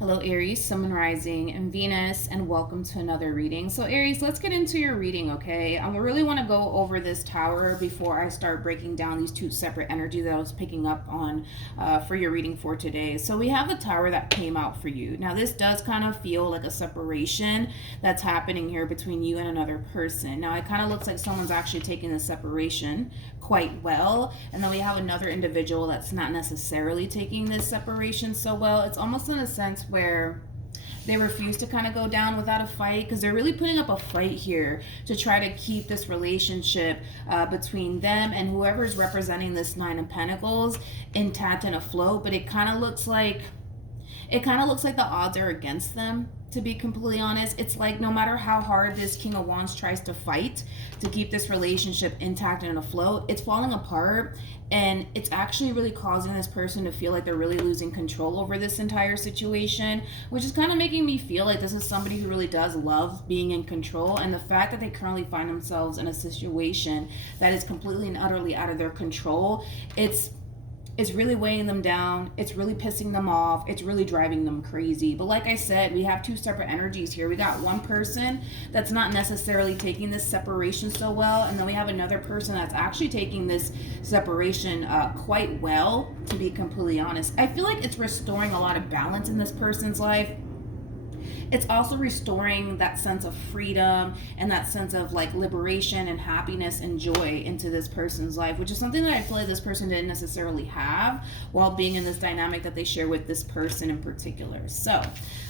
Hello Aries, Sun, Moon, Rising, and Venus, and welcome to another reading. So Aries, let's get into your reading, okay? I really want to go over this tower before I start breaking down these two separate energies that I was picking up on for your reading for today. So we have the tower that came out for you. Now this does kind of feel like a separation that's happening here between you and another person. Now it kind of looks like someone's actually taking the separation quite well, and then we have another individual that's not necessarily taking this separation so well. It's almost in a sense where they refuse to kind of go down without a fight, because they're really putting up a fight here to try to keep this relationship between them and whoever's representing this Nine of Pentacles intact and afloat. But it kind of looks like the odds are against them, to be completely honest. It's like no matter how hard this King of Wands tries to fight to keep this relationship intact and afloat, it's falling apart, and it's actually really causing this person to feel like they're really losing control over this entire situation, which is kind of making me feel like this is somebody who really does love being in control. And the fact that they currently find themselves in a situation that is completely and utterly out of their control, it's really weighing them down. It's really pissing them off. It's really driving them crazy. But like I said, we have two separate energies here. We got one person that's not necessarily taking this separation so well, and then we have another person that's actually taking this separation quite well, to be completely honest. I feel like it's restoring a lot of balance in this person's life. It's also restoring that sense of freedom and that sense of like liberation and happiness and joy into this person's life, which is something that I feel like this person didn't necessarily have while being in this dynamic that they share with this person in particular. So,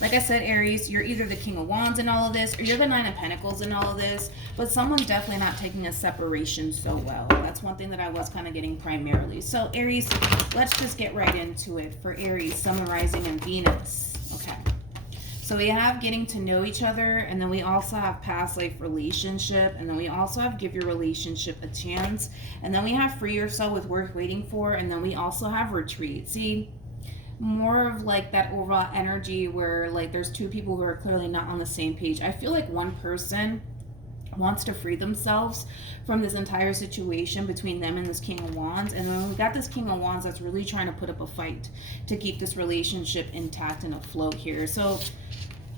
like I said, Aries, you're either the King of Wands in all of this, or you're the Nine of Pentacles in all of this, but someone's definitely not taking a separation so well. That's one thing that I was kind of getting primarily. So, Aries, let's just get right into it for Aries, Sun, Moon, Rising, and Venus. Okay. So we have getting to know each other, and then we also have past life relationship, and then we also have give your relationship a chance, and then we have free yourself with worth waiting for, and then we also have retreat. See, more of like that overall energy where like there's two people who are clearly not on the same page. I feel like one person wants to free themselves from this entire situation between them and this King of Wands, and then we got this King of Wands that's really trying to put up a fight to keep this relationship intact and afloat here. So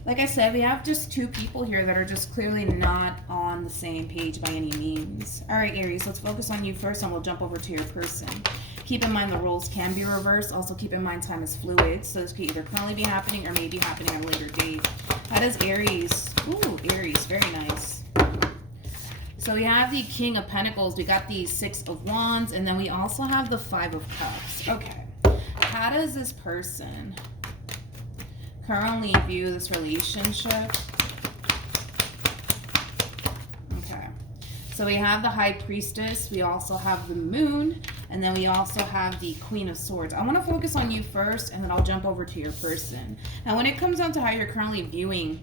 like I said, we have just two people here that are just clearly not on the same page by any means. All right, Aries, let's focus on you first, and we'll jump over to your person. Keep in mind the roles can be reversed. Also keep in mind time is fluid, so this could either currently be happening or may be happening at a later date. How does Aries? Ooh, Aries, very nice. So we have the King of Pentacles, we got the Six of Wands, and then we also have the Five of Cups. Okay, how does this person currently view this relationship? Okay, so we have the High Priestess, we also have the Moon, and then we also have the Queen of Swords. I want to focus on you first, and then I'll jump over to your person. Now, when it comes down to how you're currently viewing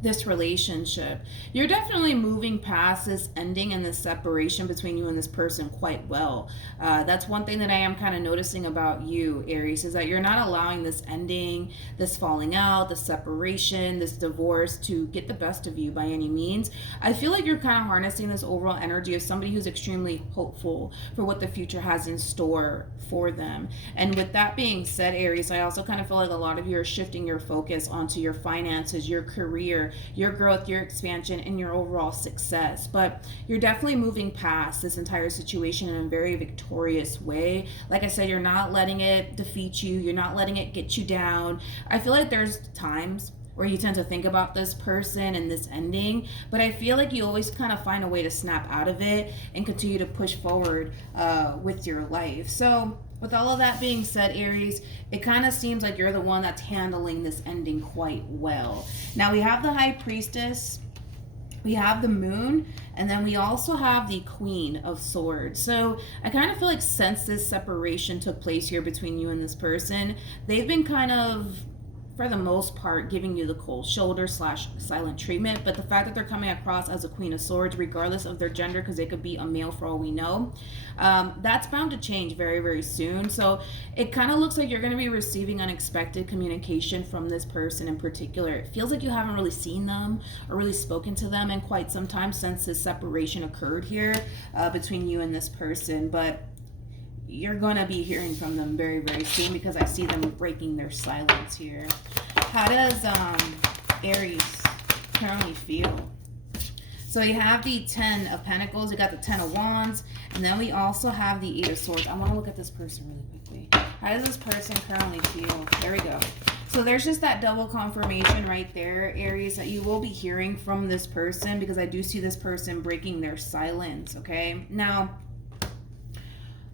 this relationship, you're definitely moving past this ending and this separation between you and this person quite well. That's one thing that I am kind of noticing about you, Aries, is that you're not allowing this ending, this falling out, this separation, this divorce to get the best of you by any means. I feel like you're kind of harnessing this overall energy of somebody who's extremely hopeful for what the future has in store for them. And with that being said, Aries, I also kind of feel like a lot of you are shifting your focus onto your finances, your career, your growth, your expansion, and your overall success. But you're definitely moving past this entire situation in a very victorious way. Like I said, you're not letting it defeat you. You're not letting it get you down. I feel like there's times where you tend to think about this person and this ending, but I feel like you always kind of find a way to snap out of it and continue to push forward with your life. So with all of that being said, Aries, it kind of seems like you're the one that's handling this ending quite well. Now we have the High Priestess, we have the Moon, and then we also have the Queen of Swords. So I kind of feel like since this separation took place here between you and this person, they've been kind of, for the most part, giving you the cold shoulder / silent treatment. But the fact that they're coming across as a Queen of Swords, regardless of their gender, because they could be a male for all we know, that's bound to change very, very soon. So it kind of looks like you're going to be receiving unexpected communication from this person in particular. It feels like you haven't really seen them or really spoken to them in quite some time since this separation occurred here between you and this person. But you're gonna be hearing from them very, very soon, because I see them breaking their silence here. How does Aries currently feel? So we have the 10 of Pentacles, we got the 10 of Wands, and then we also have the 8 of Swords. I want to look at this person really quickly. How does this person currently feel? There we go. So there's just that double confirmation right there, Aries, that you will be hearing from this person, because I do see this person breaking their silence, okay? Now,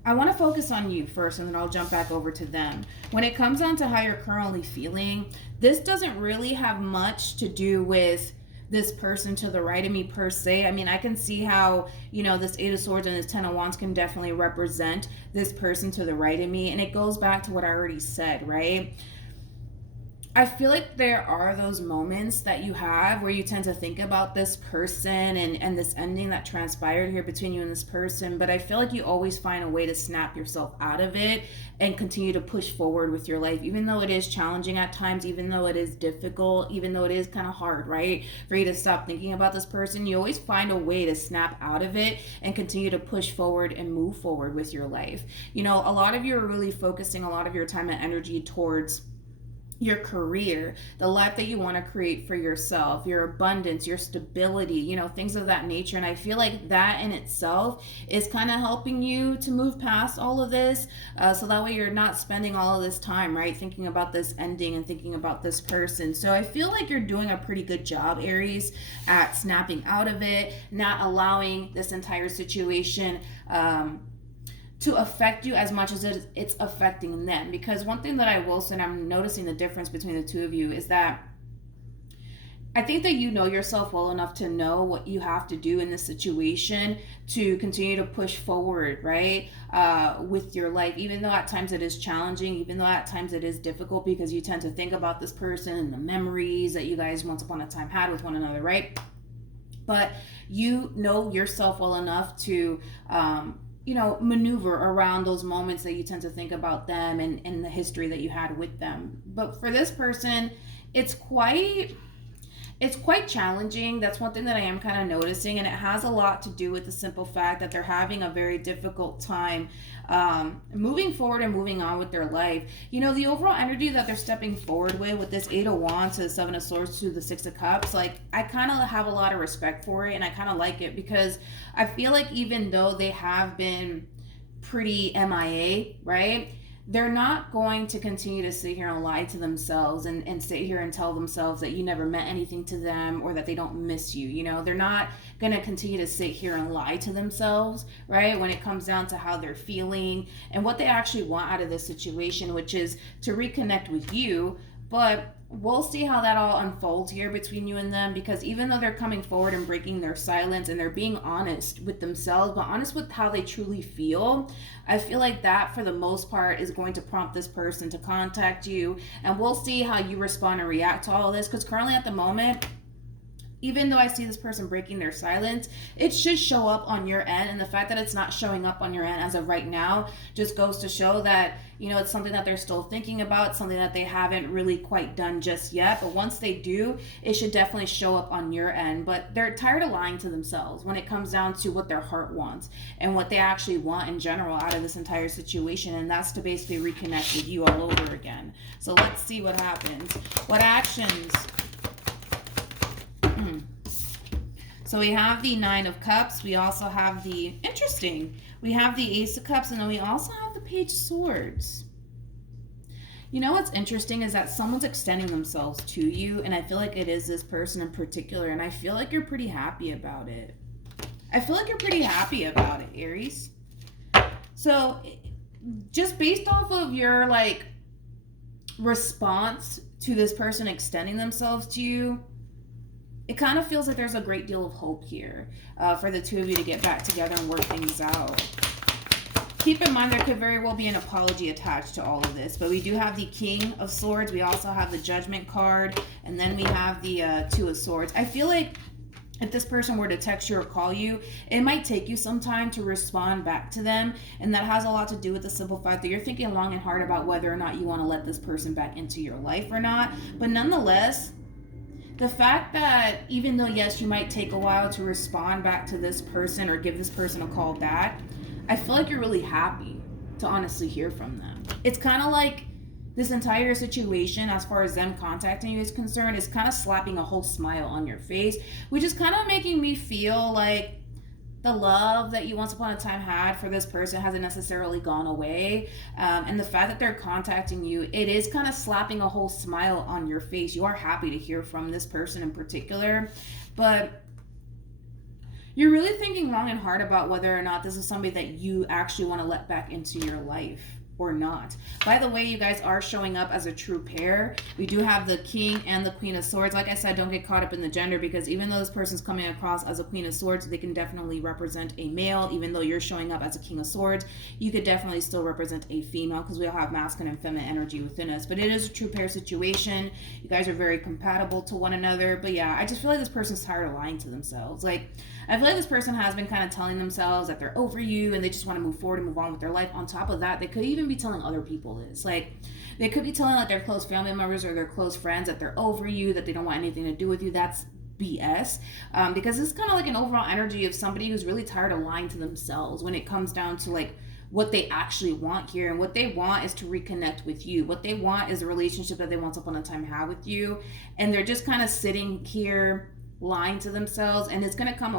I want to focus on you first, and then I'll jump back over to them. When it comes on to how you're currently feeling, this doesn't really have much to do with this person to the right of me per se. I mean, I can see how, you know, this 8 of Swords and this 10 of Wands can definitely represent this person to the right of me. And it goes back to what I already said, right? I feel like there are those moments that you have where you tend to think about this person and this ending that transpired here between you and this person, but I feel like you always find a way to snap yourself out of it and continue to push forward with your life, even though it is challenging at times, even though it is difficult, even though it is kind of hard, right, for you to stop thinking about this person. You always find a way to snap out of it and continue to push forward and move forward with your life. You know, a lot of you are really focusing a lot of your time and energy towards your career, the life that you want to create for yourself, your abundance, your stability, you know, things of that nature. And I feel like that in itself is kind of helping you to move past all of this. So that way you're not spending all of this time, right, thinking about this ending and thinking about this person. So I feel like you're doing a pretty good job, Aries, at snapping out of it, not allowing this entire situation to affect you as much as it's affecting them. Because one thing that I will say, and I'm noticing the difference between the two of you, is that I think that you know yourself well enough to know what you have to do in this situation to continue to push forward, right, with your life, even though at times it is challenging, even though at times it is difficult, because you tend to think about this person and the memories that you guys once upon a time had with one another, right? But you know yourself well enough to you know, maneuver around those moments that you tend to think about them and the history that you had with them. But for this person, it's quite challenging. That's one thing that I am kind of noticing, and it has a lot to do with the simple fact that they're having a very difficult time moving forward and moving on with their life. You know, the overall energy that they're stepping forward with this 8 of Wands to the 7 of Swords to the 6 of Cups, like, I kind of have a lot of respect for it, and I kind of like it, because I feel like even though they have been pretty MIA, right, they're not going to continue to sit here and lie to themselves and sit here and tell themselves that you never meant anything to them or that they don't miss you. You know, they're not going to continue to sit here and lie to themselves, right, when it comes down to how they're feeling and what they actually want out of this situation, which is to reconnect with you. But we'll see how that all unfolds here between you and them, because even though they're coming forward and breaking their silence and they're being honest with themselves, but honest with how they truly feel, I feel like that for the most part is going to prompt this person to contact you, and we'll see how you respond and react to all of this. Because currently at the moment, even though I see this person breaking their silence, it should show up on your end. And the fact that it's not showing up on your end as of right now just goes to show that, you know, it's something that they're still thinking about, something that they haven't really quite done just yet. But once they do, it should definitely show up on your end. But they're tired of lying to themselves when it comes down to what their heart wants and what they actually want in general out of this entire situation. And that's to basically reconnect with you all over again. So let's see what happens. What actions? So we have the 9 of Cups. We also have we have the Ace of Cups, and then we also have the Page of Swords. You know what's interesting is that someone's extending themselves to you, and I feel like it is this person in particular, and I feel like you're pretty happy about it. Aries. So just based off of your, like, response to this person extending themselves to you, it kind of feels like there's a great deal of hope here for the two of you to get back together and work things out. Keep in mind there could very well be an apology attached to all of this, but we do have the King of Swords. We also have the Judgment card, and then we have the 2 of Swords. I feel like if this person were to text you or call you, it might take you some time to respond back to them, and that has a lot to do with the simple fact that you're thinking long and hard about whether or not you want to let this person back into your life or not. But nonetheless, the fact that even though, yes, you might take a while to respond back to this person or give this person a call back, I feel like you're really happy. to honestly hear from them. It's kind of like this entire situation, as far as them contacting you is concerned, is kind of slapping a whole smile on your face, which is kind of making me feel like the love that you once upon a time had for this person hasn't necessarily gone away. And the fact that they're contacting you, it is kind of slapping a whole smile on your face. You are happy to hear from this person in particular, but you're really thinking long and hard about whether or not this is somebody that you actually want to let back into your life or not. By the way, you guys are showing up as a true pair. We do have the King and the Queen of Swords. Like I said, don't get caught up in the gender, because even though this person's coming across as a Queen of Swords, they can definitely represent a male. Even though you're showing up as a King of Swords, you could definitely still represent a female, because we all have masculine and feminine energy within us. But it is a true pair situation. You guys are very compatible to one another. But yeah, I just feel like this person's tired of lying to themselves. Like, I feel like this person has been kind of telling themselves that they're over you and they just want to move forward and move on with their life. On top of that, they could even be telling other people this. Like, they could be telling like their close family members or their close friends that they're over you, that they don't want anything to do with you. That's BS, because it's kind of like an overall energy of somebody who's really tired of lying to themselves when it comes down to like what they actually want here. And what they want is to reconnect with you. What they want is a relationship that they once upon a time had with you, and they're just kind of sitting here lying to themselves. And it's going to come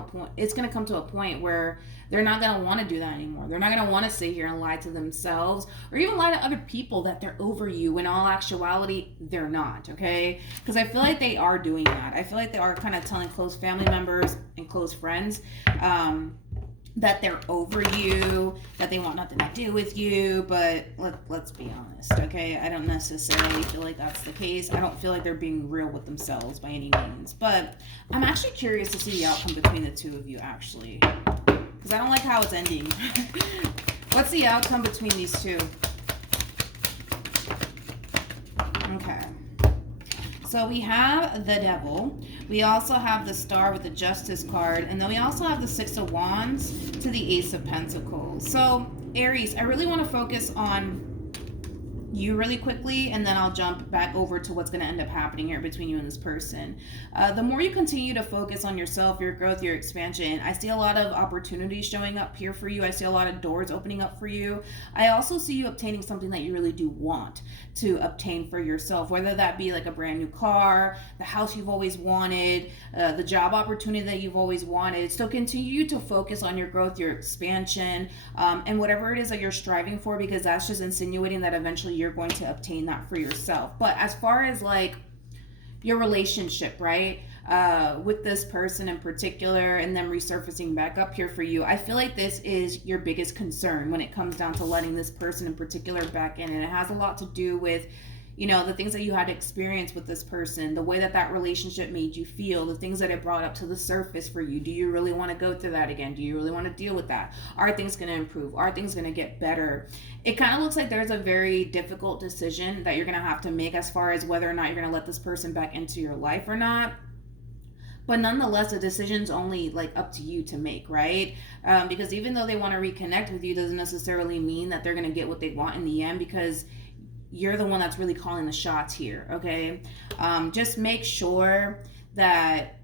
to a point where they're not going to want to do that anymore. They're not going to want to sit here and lie to themselves or even lie to other people that they're over you, when in all actuality they're not. Okay, because I feel like they are doing that. I feel like they are kind of telling close family members and close friends that they're over you, that they want nothing to do with you. But let's be honest, okay? I don't necessarily feel like that's the case. I don't feel like they're being real with themselves by any means. But I'm actually curious to see the outcome between the two of you, actually, because I don't like how it's ending. What's the outcome between these two? Okay. So we have the Devil. We also have the Star with the Justice card. And then we also have the Six of Wands to the Ace of Pentacles. So, Aries, I really want to focus on you really quickly, and then I'll jump back over to what's going to end up happening here between you and this person. The more you continue to focus on yourself, your growth, your expansion, I see a lot of opportunities showing up here for you. I see a lot of doors opening up for you. I also see you obtaining something that you really do want to obtain for yourself, whether that be like a brand new car, the house you've always wanted, the job opportunity that you've always wanted. So continue to focus on your growth, your expansion, and whatever it is that you're striving for, because that's just insinuating that eventually you're going to obtain that for yourself. But as far as like your relationship, right, with this person in particular, and them resurfacing back up here for you, I feel like this is your biggest concern when it comes down to letting this person in particular back in. And it has a lot to do with, you know, the things that you had to experience with this person, the way that that relationship made you feel, the things that it brought up to the surface for you. Do you really want to go through that again? Do you really want to deal with that? Are things going to improve? Are things going to get better? It kind of looks like there's a very difficult decision that you're going to have to make as far as whether or not you're going to let this person back into your life or not. But nonetheless, the decision's only like up to you to make, right? Because even though they want to reconnect with you, doesn't necessarily mean that they're going to get what they want in the end, because you're the one that's really calling the shots here, okay? Just make sure that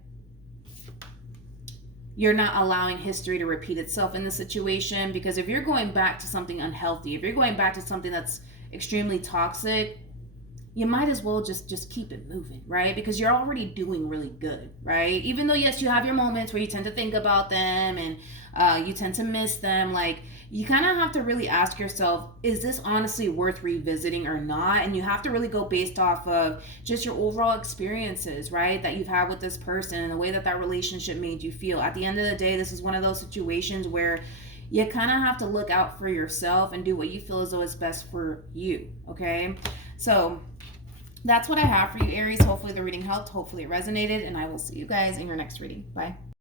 you're not allowing history to repeat itself in this situation, because if you're going back to something unhealthy, if you're going back to something that's extremely toxic, you might as well just keep it moving, right? Because you're already doing really good, right? Even though, yes, you have your moments where you tend to think about them and you tend to miss them, like, you kind of have to really ask yourself, is this honestly worth revisiting or not? And you have to really go based off of just your overall experiences, right, that you've had with this person and the way that that relationship made you feel. At the end of the day, this is one of those situations where you kind of have to look out for yourself and do what you feel as though is best for you, okay? So that's what I have for you, Aries. Hopefully the reading helped. Hopefully it resonated. And I will see you guys in your next reading. Bye.